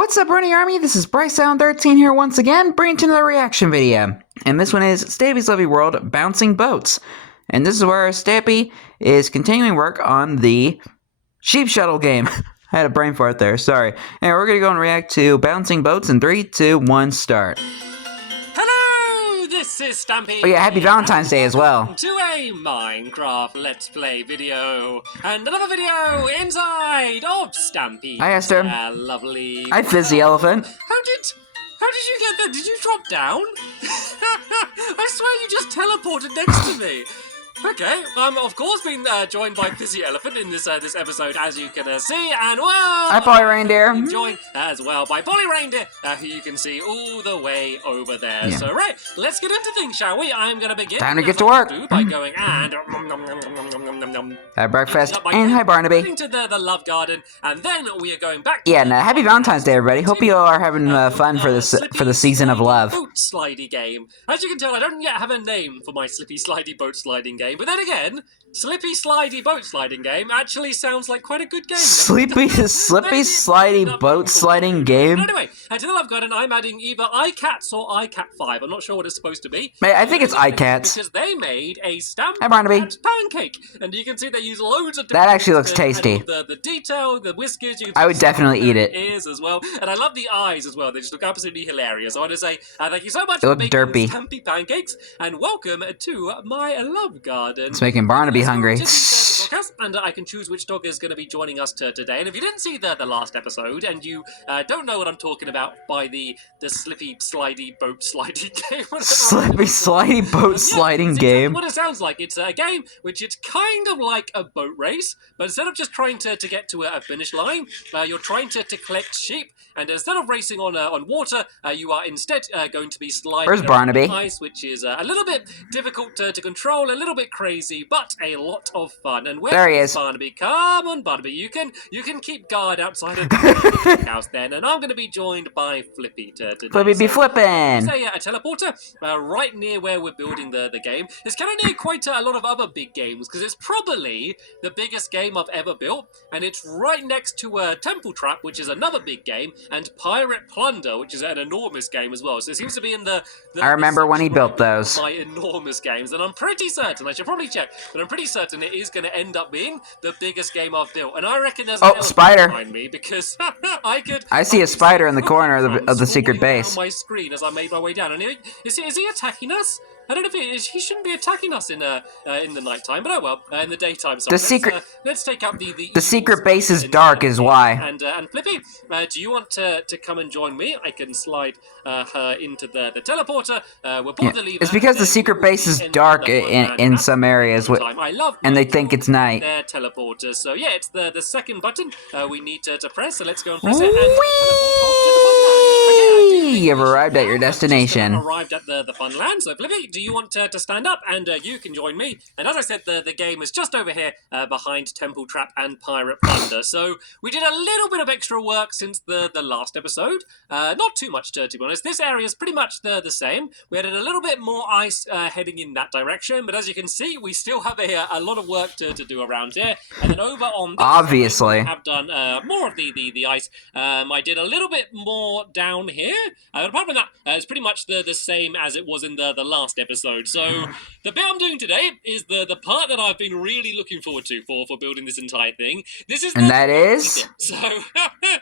What's up, Running Army? This is BryceAllen13 here once again, bringing to another reaction video. And this one is Stampy's Lovely World Bouncing Boats. And this is where Stampy is continuing work on the Sheep Shuttle game. I had a brain fart there, sorry. And we're gonna go and react to Bouncing Boats in 3, 2, 1, start. Hello, this is Stampy. Oh yeah, happy Valentine's Day as well. To a Minecraft Let's Play video, and another video inside of Stampy. Hi, Esther. Lovely. Hi, Fizzy Elephant. How did you get there? Did you drop down? I swear you just teleported next to me. Okay, I'm of course being joined by Fizzy Elephant in this episode, as you can see, and well, Hi, Polly Reindeer. Joined as well by Polly Reindeer, who you can see all the way over there. Yeah. So right, let's get into things, shall we? I'm gonna begin. Time to get to work. By going and Have breakfast, and hi, Barnaby. to the love garden, and then we are going back. Yeah, and happy Valentine's Day, everybody. Hope you all are having fun for the season of love. Boat slidey game. As you can tell, I don't yet have a name for my slippy slidey boat sliding game. But then again, slippy slidey boat sliding game actually sounds like quite a good game. Slippy slidey boat sliding game. But anyway, to the love garden, I'm adding either iCats or iCat5. I'm not sure what it's supposed to be. I think it's iCats. Because they made a Stampy Hi, Barnaby. pancake, and you can see they use loads of. That actually looks tasty. The detail, the whiskers. I would definitely eat it. Ears as well, and I love the eyes as well. They just look absolutely hilarious. I want to say thank you so much They for look making derpy. Stampy pancakes, and welcome to my love garden. It's making Barnaby hungry. And I can choose which dog is going to be joining us today. And if you didn't see the last episode, and you don't know what I'm talking about by the slippy slidey boat sliding game, Slippy slidey boat sliding game. What it sounds like, it's a game which it's kind of like a boat race, but instead of just trying to get to a finish line, you're trying to collect sheep, and instead of racing on water, you are instead going to be sliding Where's Barnaby? on ice, which is a little bit difficult to control, a little bit crazy, but a lot of fun. And where There he is. Barnaby? Come on, Barnaby. You can keep guard outside of the house then, and I'm going to be joined by Flippy today. Flippy be flipping. A teleporter right near where we're building the game. It's kind of near quite a lot of other big games, because it's probably the biggest game I've ever built, and it's right next to Temple Trap, which is another big game, and Pirate Plunder, which is an enormous game as well. So it seems to be in the I remember when he built those. My enormous games, and I'm pretty certain, I should probably check, but I'm pretty certain it is going to end up being the biggest game I've built. And I reckon there's an spider behind me, because I see a spider in the corner of the secret base. On my screen as I made my way down, and is he attacking us? I don't know if he shouldn't be attacking us in the nighttime, but oh well, in the daytime. Sorry. Let's take out the secret base is dark, is why. And Flippy, do you want to come and join me? I can slide her into the teleporter. We'll pull the lever. It's because the secret base is dark in some areas, and they think it's night. Their teleporter. So yeah, it's the second button we need to press. So let's go and press it. You've arrived at your destination. Arrived at the fun land. So Flippy, do you want to stand up, and you can join me? And as I said, the game is just over here behind Temple Trap and Pirate Plunder. So we did a little bit of extra work since the last episode. Not too much to be honest. This area is pretty much the same. We added a little bit more ice heading in that direction, but as you can see, we still have a lot of work to do around here. And then over on this obviously side, we have done more of the ice. I did a little bit more down here. Apart from that, it's pretty much the same as it was in the last episode. So the bit I'm doing today is the part that I've been really looking forward to for building this entire thing. This is that is. So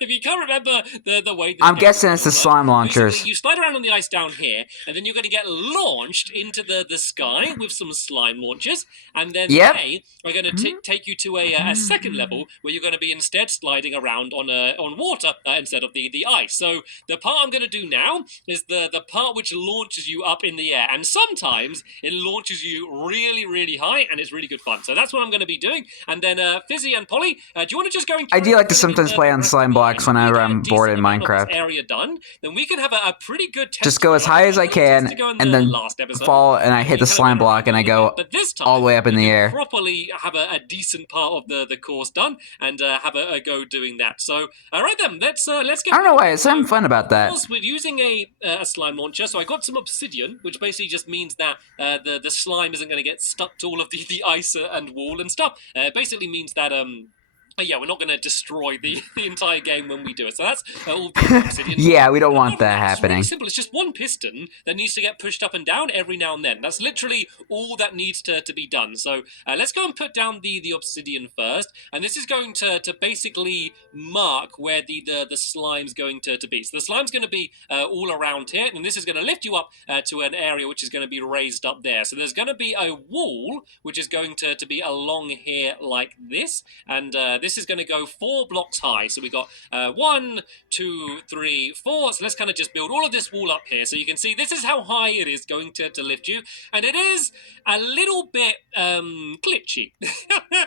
if you can't remember the way, I'm guessing it's the slime launchers. You slide around on the ice down here, and then you're going to get launched into the sky with some slime launchers, and then they are going to take you to a second level where you're going to be instead sliding around on water instead of the ice. So the part I'm going to do now is the part which launches you up in the air, and sometimes it launches you really, really high, and it's really good fun. So that's what I'm going to be doing. And then Fizzy and Polly, do you want to just go and... I do like to sometimes play on slime blocks whenever I'm bored in Minecraft. Area done, then we can have a pretty good test. Just go as high as I can, and then fall, and I hit the slime block, and I go all the way up in the air. Properly have a decent part of the course done, and have a go doing that. So, all right then, let's get... I don't know why, it's something fun about that. We're using a slime launcher, so I got some obsidian, which basically just means that the slime isn't going to get stuck to all of the ice and wall and stuff. It basically means that But yeah, we're not going to destroy the entire game when we do it. So that's all the obsidian. Yeah, we don't want that happening. It's really simple. It's just one piston that needs to get pushed up and down every now and then. That's literally all that needs to be done. So let's go and put down the obsidian first. And this is going to basically mark where the slime's going to be. So the slime's going to be all around here. And this is going to lift you up to an area which is going to be raised up there. So there's going to be a wall which is going to be along here like this. And this is going to go 4 blocks high. So we got 1, 2, 3, 4. So let's kind of just build all of this wall up here. So you can see this is how high it is going to lift you. And it is a little bit glitchy.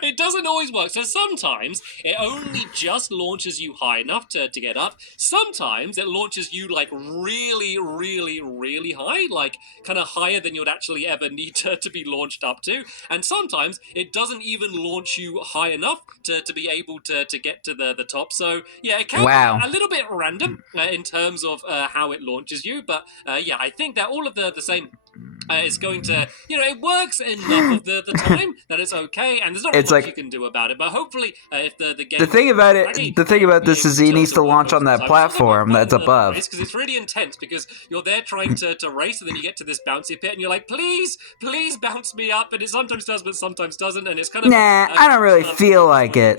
It doesn't always work. So sometimes it only just launches you high enough to get up. Sometimes it launches you like really, really, really high. Like kind of higher than you'd actually ever need to be launched up to. And sometimes it doesn't even launch you high enough to be able to get to the top. So yeah, it can be a little bit random in terms of how it launches you, but yeah, I think that all of the same is going to, it works enough of the time that it's okay, and there's not much you can do about it. But hopefully, if the game, the thing about this is he needs to launch on that platform that's above, because it's really intense. Because you're there trying to race, and then you get to this bouncy pit, and you're like, please bounce me up, and it sometimes does, but sometimes doesn't, and it's kind of I don't really feel like it.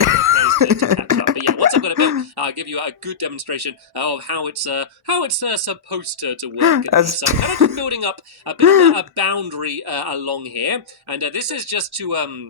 But yeah, once I've got it built, I'll give you a good demonstration of how it's supposed to work. So I'm kind of just building up a bit of a boundary along here, and this is just to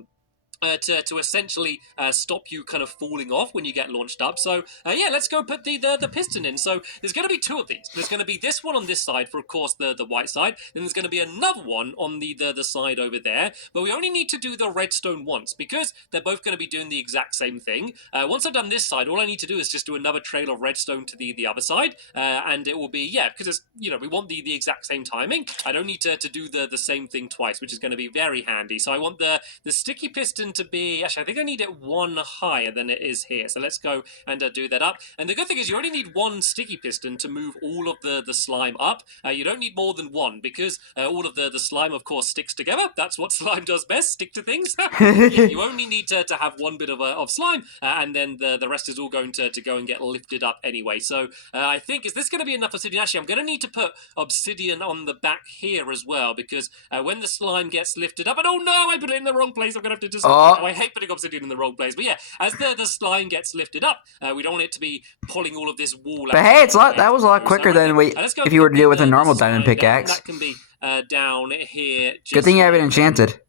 essentially stop you kind of falling off when you get launched up. So yeah, let's go put the piston in. So there's going to be 2 of these. There's going to be this one on this side for, of course, the white side. Then there's going to be another one on the side over there. But we only need to do the redstone once because they're both going to be doing the exact same thing. Once I've done this side, all I need to do is just do another trail of redstone to the other side, and it will be, yeah, because it's, we want the exact same timing. I don't need to do the same thing twice, which is going to be very handy. So I want the sticky piston to be, actually I think I need it 1 higher than it is here, so let's go and do that up. And the good thing is you only need 1 sticky piston to move all of the slime up. You don't need more than 1 because all of the slime of course sticks together. That's what slime does best, stick to things. Yeah, you only need to have 1 bit of slime, and then the rest is all going to go and get lifted up anyway. So I think, is this going to be enough obsidian? Actually, I'm going to need to put obsidian on the back here as well, because when the slime gets lifted up, and oh no, I put it in the wrong place. I'm going to have to just, I hate putting obsidian in the wrong place. But yeah, as the slime gets lifted up, we don't want it to be pulling all of this wall out. But hey, that was a lot quicker than if you were to do it with a normal diamond pickaxe. That can be down here. Good thing you have it enchanted.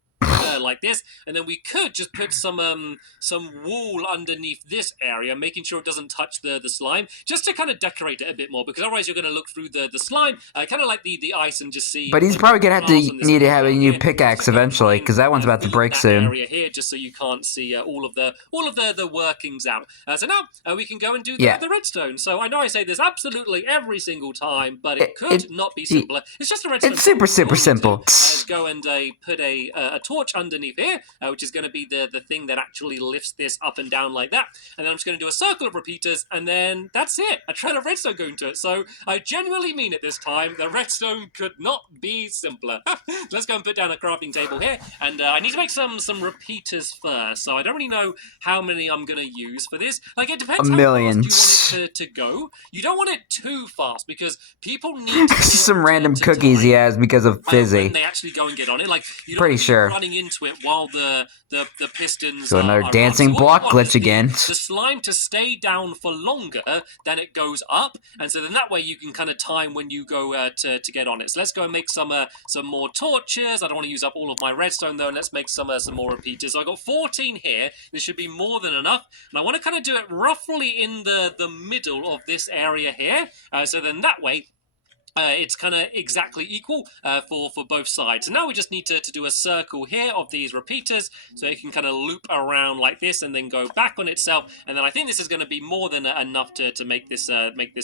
Like this, and then we could just put some wool underneath this area, making sure it doesn't touch the slime, just to kind of decorate it a bit more, because otherwise you're going to look through the slime, kind of like the ice, and just see. But he's probably going to need to have a new pickaxe eventually, because that one's about to break soon. Area here, just so you can't see all of the workings out. So now we can go and do the redstone. So I know I say this absolutely every single time, but it could not be simpler. It's just a redstone. It's super simple. Let's go and put a torch underneath here, which is going to be the thing that actually lifts this up and down like that. And then I'm just going to do a circle of repeaters, and then that's it. A trail of redstone going to it. So I genuinely mean it this time. The redstone could not be simpler. Let's go and put down a crafting table here, and I need to make some repeaters first. So I don't really know how many I'm going to use for this. Like, it depends how fast you want it to go. You don't want it too fast, because people need to some random cookies he has because of Fizzy. When they actually go and get on it, like, you don't pretty sure running into it while the pistons so another dancing block glitch again. The slime to stay down for longer than it goes up, and so then that way you can kind of time when you go to get on it. So let's go and make some more torches. I don't want to use up all of my redstone though, and let's make some more repeaters. So I got 14 here. This should be more than enough, and I want to kind of do it roughly in the middle of this area here. So then that way it's kind of exactly equal for both sides. So now we just need to do a circle here of these repeaters, so it can kind of loop around like this and then go back on itself. And then I think this is going to be more than enough to make this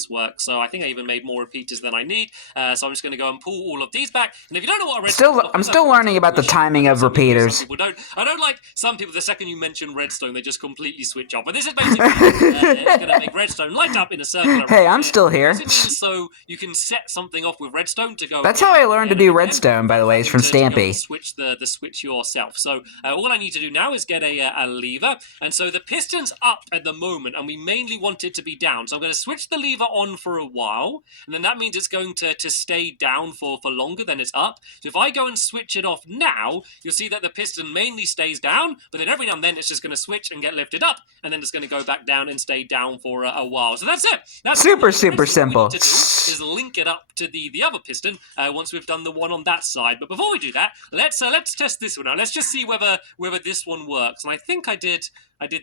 work. So I think I even made more repeaters than I need. So I'm just going to go and pull all of these back. And if you don't know what a redstone I'm still learning about the timing of repeaters. Some people don't. I don't like some people. The second you mention redstone, they just completely switch off. But this is basically it's going to make redstone light up in a circle. Hey, I'm still here. This means so you can set some something off with redstone to go. That's how I learned to do redstone, by the way, is from Stampy. Switch the switch yourself. So all I need to do now is get a lever, and so the piston's up at the moment, and we mainly want it to be down. So I'm going to switch the lever on for a while, and then that means it's going to stay down for longer than it's up. So if I go and switch it off now, you'll see that the piston mainly stays down, but then every now and then it's just going to switch and get lifted up, and then it's going to go back down and stay down for a while. So that's it. That's super simple. What we need to do is link it up to the other piston once we've done the one on that side. But before we do that, let's test this one out. Let's just see whether this one works. And I think I did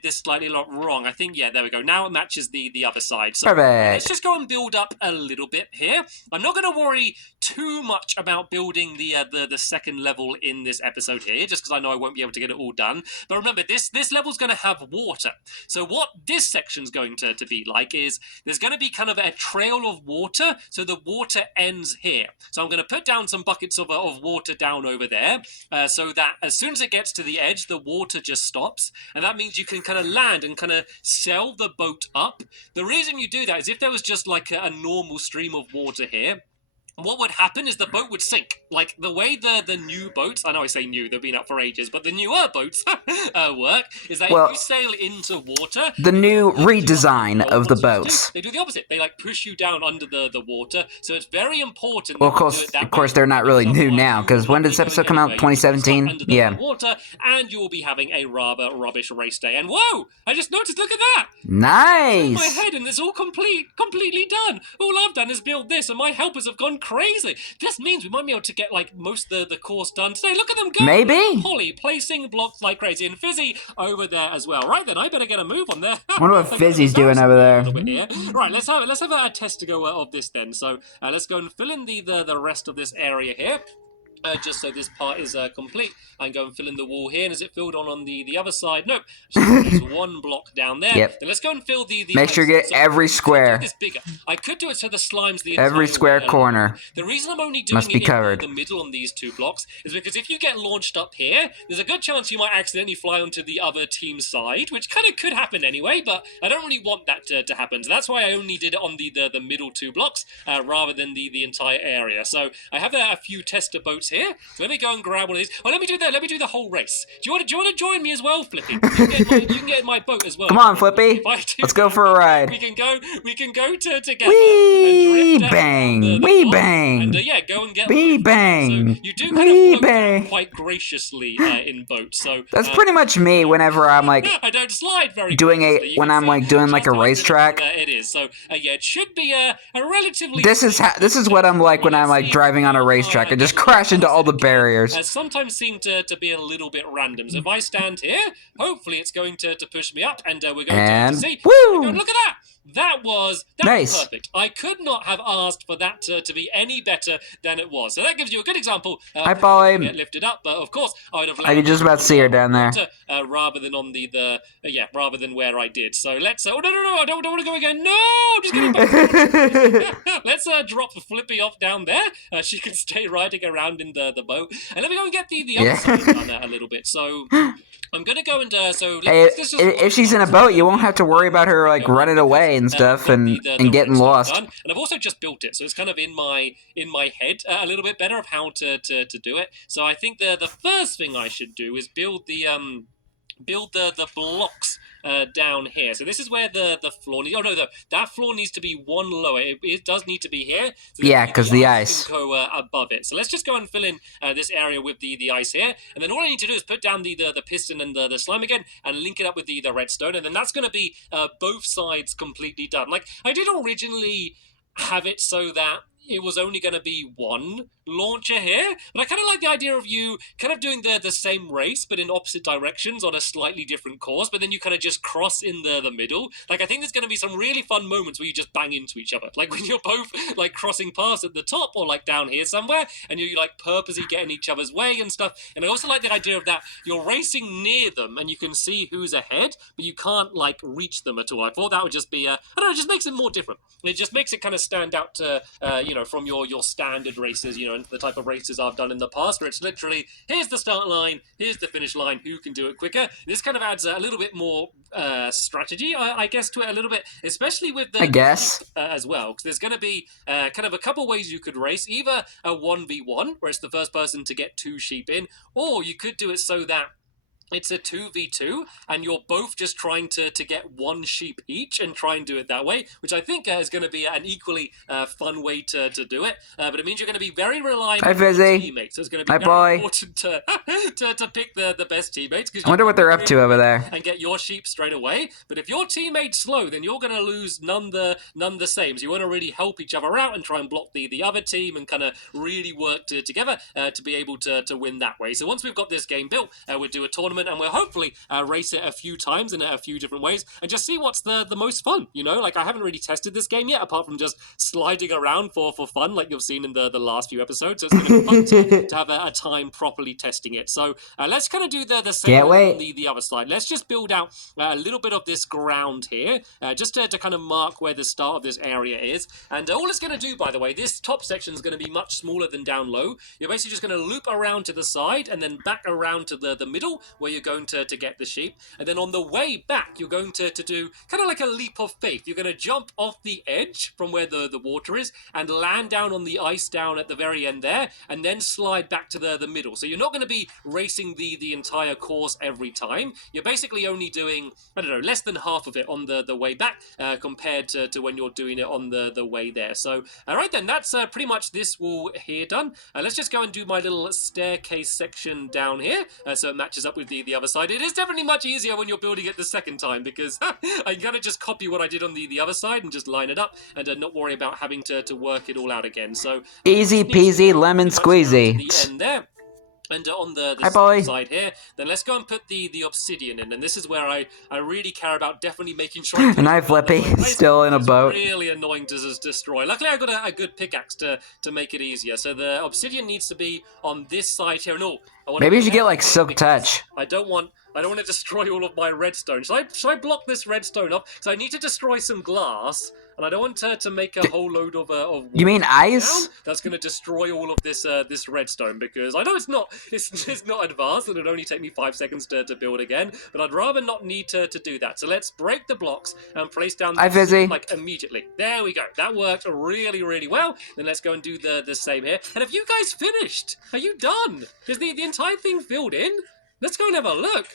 this slightly a lot wrong. I think, yeah, there we go. Now it matches the other side. So let's just go and build up a little bit here. I'm not going to worry too much about building the second level in this episode here, just because I know I won't be able to get it all done. But remember, this level's going to have water. So what this section's going to be like is there's going to be kind of a trail of water. So the water ends here. So I'm going to put down some buckets of water down over there, so that as soon as it gets to the edge, the water just stops. And that means you can kind of land and kind of sail the boat up. The reason you do that is if there was just like a normal stream of water here, what would happen is the boat would sink. Like the way the new boats, I know I say new, they've been up for ages, but the newer boats work is that if you sail into water, the new redesign of the boats, they do the opposite. They like push you down under the water. So it's very important. Well, of course, they're not really new now, because when did this episode come out? 2017. Yeah. Water, and you will be having a rather rubbish race day. And whoa! I just noticed. Look at that. Nice. It's in my head, and it's all completely done. All I've done is build this, and my helpers have gone crazy. This means we might be able to get like most of the course done today. Look at them go. Maybe. Holly placing blocks like crazy, and Fizzy over there as well. Right then, I better get a move on there. I wonder what Fizzy's doing over there. Right, let's have a test to go of this then. So let's go and fill in the rest of this area here. Just so this part is complete. I'm going to fill in the wall here, and is it filled on the other side? Nope. There's one block down there. Yep. Then let's go and fill the Make sure you get every square. This bigger. I could do it so the slime's the every square corner. The reason I'm only doing it in the middle on these two blocks is because if you get launched up here, there's a good chance you might accidentally fly onto the other team's side, which kind of could happen anyway, but I don't really want that to happen. So that's why I only did it on the middle two blocks rather than the entire area. So I have a few tester boats here. So let me go and grab one of these. Oh, let me do the whole race. Do you want to join me as well, Flippy? You can get in my boat as well. Come on, Flippy. Let's go for a ride. We can go together. Wee bang. Wee bang. And yeah, go and get. Wee bang. So you do kind of float quite graciously in boats. So that's pretty much me whenever I'm like I don't slide very doing when I'm like doing like a racetrack. It is. So yeah, it should be a relatively. This is what I'm like when I'm like driving on a racetrack. I just crash into all the barriers. Sometimes seem to be a little bit random. So if I stand here, hopefully it's going to push me up, and we're going to see. Woo! Look at that! That was nice. Perfect. I could not have asked for that to be any better than it was. So that gives you a good example. Hi, Polly. Get lifted up, but of course I would have. I could just about see her down there. Rather than on rather than where I did. So let's. Oh no! I don't want to go again. No, I'm just getting back. Let's drop Flippy off down there. She can stay riding around in the boat, and let me go and get the other side done a little bit. So. I'm gonna go and let's if she's in a boat, you won't have to worry about her like running away and stuff and getting lost. And I've also just built it, so it's kind of in my head a little bit better of how to do it. So I think the first thing I should do is build the blocks down here. So this is where the floor needs. Oh no, that floor needs to be one lower. It does need to be here. So yeah, because the ice can go above it. So let's just go and fill in this area with the ice here, and then all I need to do is put down the piston and the slime again, and link it up with the redstone, and then that's going to be both sides completely done. Like I did originally have it so that it was only going to be one launcher here, but I kind of like the idea of you kind of doing the same race but in opposite directions on a slightly different course, but then you kind of just cross in the middle. Like I think there's going to be some really fun moments where you just bang into each other, like when you're both like crossing past at the top or like down here somewhere, and you're like purposely getting each other's way and stuff. And I also like the idea of that you're racing near them and you can see who's ahead, but you can't like reach them at all. I thought that would just be I don't know, it just makes it more different. It just makes it kind of stand out to from your standard races, and the type of races I've done in the past, where it's literally, here's the start line, here's the finish line, who can do it quicker. This kind of adds a little bit more strategy, I guess, to it a little bit, especially with the sheep, as well, because there's going to be kind of a couple ways you could race, either a 1v1, where it's the first person to get 2 sheep in, or you could do it so that it's a 2v2, and you're both just trying to get 1 sheep each and try and do it that way, which I think is going to be an equally fun way to do it. But it means you're going to be very reliant on your teammates. So it's going to be very important to pick the best teammates. I wonder what they're up to over there. And get your sheep straight away. But if your teammate's slow, then you're going to lose none the same. So you want to really help each other out and try and block the other team and kind of really work together to be able to win that way. So once we've got this game built, we'll do a tournament, and we'll hopefully race it a few times in a few different ways and just see what's the most fun, Like, I haven't really tested this game yet, apart from just sliding around for fun, like you've seen in the last few episodes. So it's going to be fun to have a time properly testing it. So let's kind of do the same on the other side. Let's just build out a little bit of this ground here, just to kind of mark where the start of this area is. And all it's going to do, by the way, this top section is going to be much smaller than down low. You're basically just going to loop around to the side and then back around to the middle, where you're going to get the sheep. And then on the way back, you're going to do kind of like a leap of faith. You're going to jump off the edge from where the water is and land down on the ice down at the very end there, and then slide back to the middle. So you're not going to be racing the entire course every time. You're basically only doing, I don't know, less than half of it on the way back compared to when you're doing it on the way there. So, all right then, that's pretty much this wall here done. Let's just go and do my little staircase section down here, so it matches up with the other side. It is definitely much easier when you're building it the second time, because I can kind of just copy what I did on the other side and just line it up and not worry about having to work it all out again. So easy peasy lemon squeezy. The end there. And on the side here, then let's go and put the obsidian in. And this is where I really care about definitely making sure... An eye flippy, still in a boat. It's really annoying to just destroy. Luckily, I got a good pickaxe to make it easier. So the obsidian needs to be on this side here. And maybe you should get like silk touch. I don't want to destroy all of my redstone. Should I block this redstone off? So I need to destroy some glass, and I don't want to make a whole load of you mean ice? That's going to destroy all of this redstone, because I know it's not advanced, and it'll only take me 5 seconds to build again, but I'd rather not need to do that. So let's break the blocks and place down like immediately. There we go. That worked really, really well. Then let's go and do the same here. And have you guys finished? Are you done? Is the entire thing filled in? Let's go and have a look.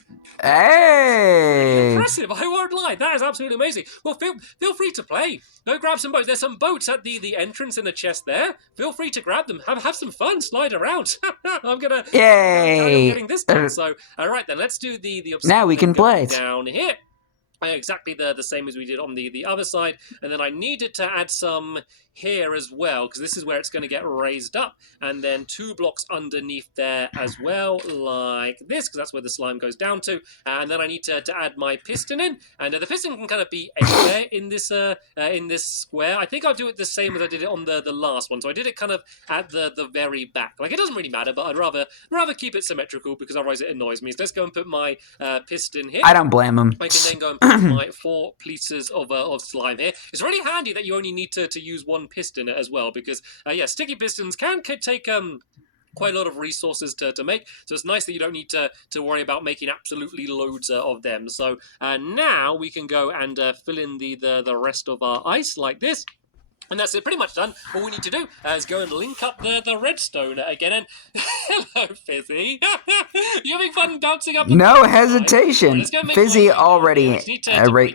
Hey! Impressive, I won't lie. That is absolutely amazing. Well, feel free to play. Go grab some boats. There's some boats at the entrance in a chest there. Feel free to grab them. Have some fun. Slide around. I'm gonna... Yay! Getting this done. So, all right, then let's do the now we can play down here. Exactly the same as we did on the other side. And then I needed to add some here as well, because this is where it's going to get raised up, and then 2 blocks underneath there as well, like this, because that's where the slime goes down to. And then I need to add my piston in, and the piston can kind of be anywhere in this square. I think I'll do it the same as I did it on the last one. So I did it kind of at the very back. Like, it doesn't really matter, but I'd rather keep it symmetrical, because otherwise it annoys me. So let's go and put my piston here. I don't blame him. I can then go and put my 4 pieces of slime here. It's really handy that you only need to use 1 piston as well, because sticky pistons could take quite a lot of resources to make, so it's nice that you don't need to worry about making absolutely loads of them. So now we can go and fill in the rest of our ice like this. And that's it, pretty much done. All we need to do is go and link up the redstone again. And hello, Fizzy. You having fun bouncing up? No hesitation. Fizzy already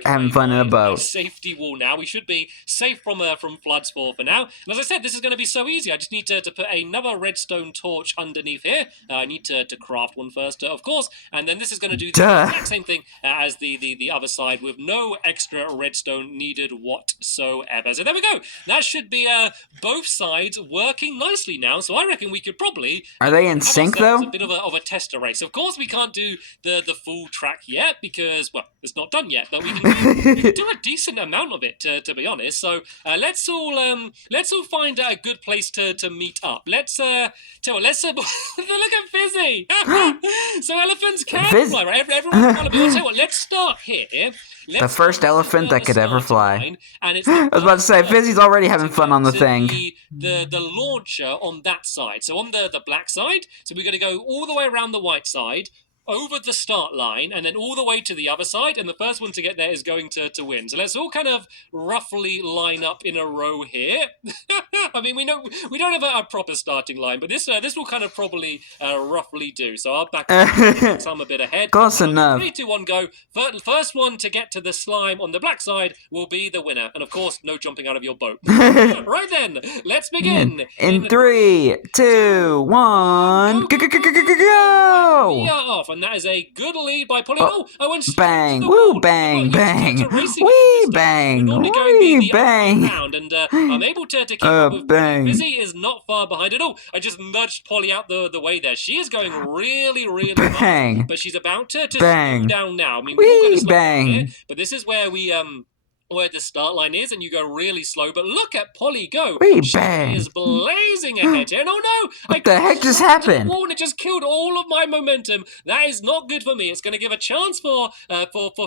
having fun in a boat. Safety wall now. We should be safe from floods for now. And as I said, this is going to be so easy. I just need to put another redstone torch underneath here. I need to craft one first, of course. And then this is going to do the exact same thing as the other side, with no extra redstone needed whatsoever. So there we go. That should be both sides working nicely now, so I reckon we could probably... Are they in sync, though? A bit of a tester race. Of course, we can't do the full track yet, because, well, it's not done yet, but we can do a decent amount of it, to be honest. So let's all find a good place to meet up. Let's look at Fizzy. So elephants can fly, right? Everyone's trying to be... I'll tell you what, let's start here. The first elephant that could ever fly. I was about to say, Fizzy's already already having fun on the thing. The launcher on that side. So on the black side, so we're going to go all the way around the white side, over the start line, and then all the way to the other side, and the first one to get there is going to win. So let's all kind of roughly line up in a row here. I mean, we don't have a proper starting line, but this will kind of probably roughly do. So I'll back up, so I'm a bit ahead. Close enough. 3, 2, 1, go. First one to get to the slime on the black side will be the winner. And of course, no jumping out of your boat. Right then, let's begin. In 3, 2, 1, go! We are off, and that is a good lead by Polly. Oh, I went bang, woo, bang, bang, wee, bang, wee, bang. And I'm able to keep up with bang. Fizzy is not far behind at all. I just nudged Polly out the way there. She is going really, really fast, but she's about to slow down now. I mean, we're going to slow down here, but this is where we where the start line is, and you go really slow. But look at Polly go. She is blazing ahead here. No, what the heck just happened? And it just killed all of my momentum. That is not good for me. It's going to give a chance for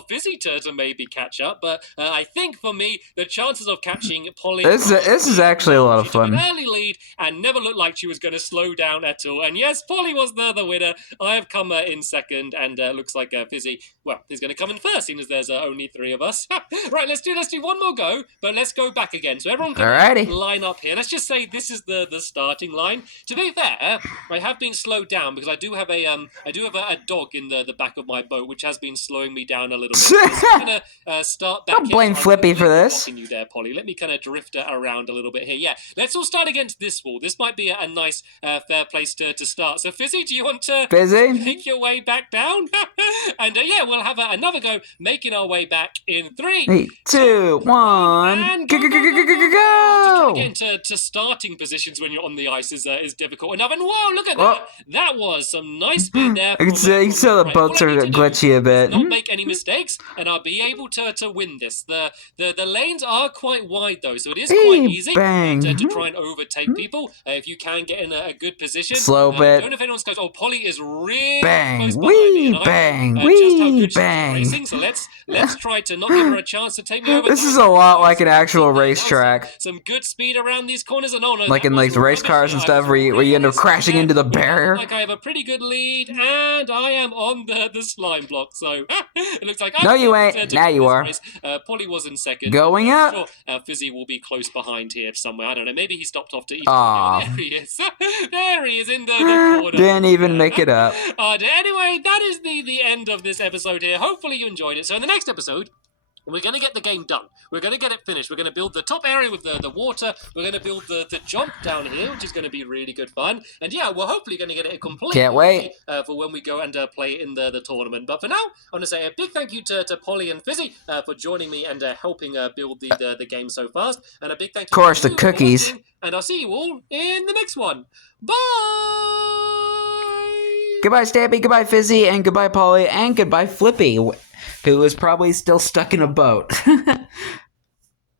Fizzy to maybe catch up. But I think for me, the chances of catching Polly... This is actually a lot of fun. She took an early lead and never looked like she was going to slow down at all. And yes, Polly was the winner. I have come in second, and looks like Fizzy, well, is going to come in first, seeing as there's only 3 of us. Right, let's do one more go, but let's go back again. So everyone can line up here. Let's just say this is the starting line. To be fair, I have been slowed down because I do have a dog in the back of my boat, which has been slowing me down a little bit. So I'm gonna start back. Don't blame Flippy for this. You there, Polly. Let me kind of drift around a little bit here. Yeah, let's all start against this wall. This might be a nice, fair place to start. So Fizzy, do you want to make your way back down? And yeah, we'll have another go, making our way back in 3, 2, 1, and go! Just trying to get into starting positions when you're on the ice is difficult enough. And whoa, look at that! That was some nice speed there. You saw the boats are glitchy a bit. Not make any mistakes, and I'll be able to win this. The lanes are quite wide though, so it is quite easy to try and overtake people if you can get in a good position. Slow bit. I don't know if anyone's close. Oh, Polly is really close behind me. Bang, wee, bang. Racing, so let's try to not give her a chance to take me over. This is a lot like an actual racetrack. Some good speed around these corners, and like in like the race cars and stuff, where you end up crashing into the barrier. Like I have a pretty good lead, and I am on the slime block. So it looks like no, you ain't. Now you are. Polly was in second. Going up. Sure, Fizzy will be close behind here somewhere. I don't know. Maybe he stopped off to eat. There he is. There he is in the corner. Didn't even make it up. Anyway, that is the end of this episode here. Hopefully you enjoyed it. So in the next episode, we're going to get the game done. We're going to get it finished. We're going to build the top area with the water. We're going to build the jump down here, which is going to be really good fun. And yeah, we're hopefully going to get it complete. Can't wait. For when we go and play in the tournament. But for now, I want to say a big thank you to Polly and Fizzy for joining me and helping build the game so fast. And a big thank you of course, to the cookies. And I'll see you all in the next one. Bye! Goodbye, Stampy. Goodbye, Fizzy. And goodbye, Polly. And goodbye, Flippy, who is probably still stuck in a boat.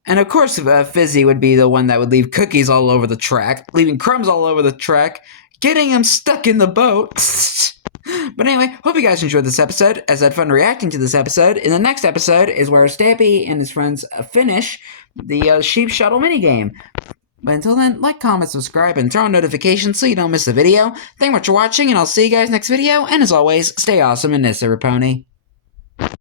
And of course, Fizzy would be the one that would leave cookies all over the track, leaving crumbs all over the track, getting him stuck in the boat. But anyway, hope you guys enjoyed this episode, as I had fun reacting to this episode. In the next episode is where Stampy and his friends finish the Sheep Shuttle minigame. But until then, like, comment, subscribe, and turn on notifications so you don't miss a video. Thank you much for watching, and I'll see you guys next video. And as always, stay awesome and Nissa Raponi.